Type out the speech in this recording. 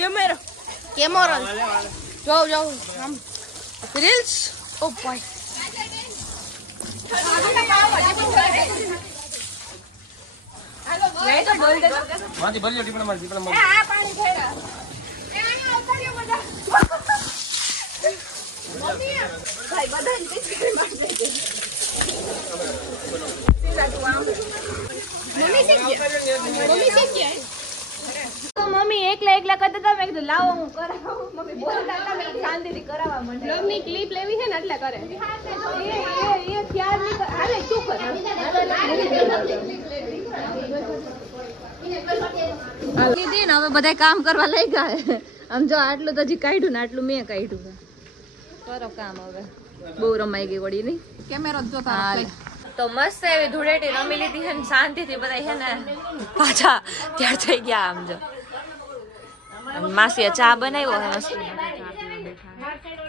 કેમેરો જાઓ આમ રીલ્સ ઓ ભાઈ માથી ભલ્યો ટીપણ માર દીપણ માર આ પાણી ખેડા મમ્મી ભાઈ બધાને બિસ્કિટ માર દેજે મમ્મી એકલા કરતા હતા મેં કીધું લાવો હું કરાવું મમ્મી બોલતા હતા મેં શાંતિથી કરાવવા માંડે બ્લોગની ક્લિપ લેવી છે ને એટલે કરે એ ત્યાર ની હાલે શું કરે દીદી ને હવે બધા કામ કરવા લઈ ગયા આમ જો આટલું તો હજી કાઢ્યું ને આટલું મેં કાઢ્યું કરો કામ હવે બહુ રમાઈ ગઈ વળી નહીં કેમેરો જોતા તો મસ્ત એવી ધૂળેટી રમી લીધી છે ને શાંતિથી બધા છે ને પાછા ત્યાર થઈ ગયા આમ જો માસીએ ચા બનાવ્યો મસ્ત